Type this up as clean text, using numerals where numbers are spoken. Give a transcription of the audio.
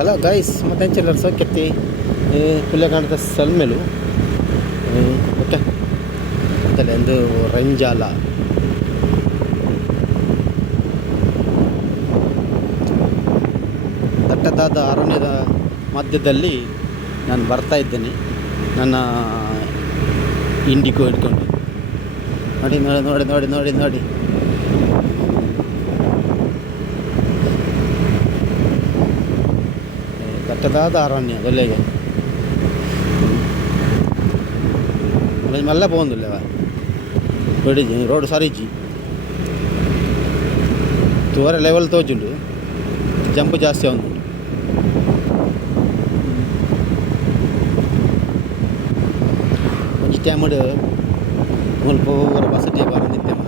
Hello guys ಮತ್ತೆ ಹೆಂಚಿಲ್ಲ ಸೋಕೆತ್ತಿ ಪುಲ್ಯ ಕಾಣ್ತ ಸಲ್ಮೇಲು okay ಅಂತಲೇ ಒಂದು ರಂಜಾಲ ದಟ್ಟದಾದ ಅರಣ್ಯದ ಮಧ್ಯದಲ್ಲಿ ನಾನು ಬರ್ತಾ ಇದ್ದೇನೆ ನನ್ನ ಇಂಡಿಗೋ ಹಿಡ್ಕೊಂಡು. ನೋಡಿ ನೋಡಿ ನೋಡಿ ನೋಡಿ ನೋಡಿ ನೋಡಿ ದಟ್ಟದಾದ ಅರಣ್ಯ ಒಳ್ಳೆಗೆ మెల్ల పోందులే రోడ్డు సరిచి దూర లెవెల్ తోచుండు జంప్ ಜಾಸ್ತಿ ఉంది. కొంచెం టైముడు ముಲ್ಪ ఊర బస్సు టీ బాగా నిత్యం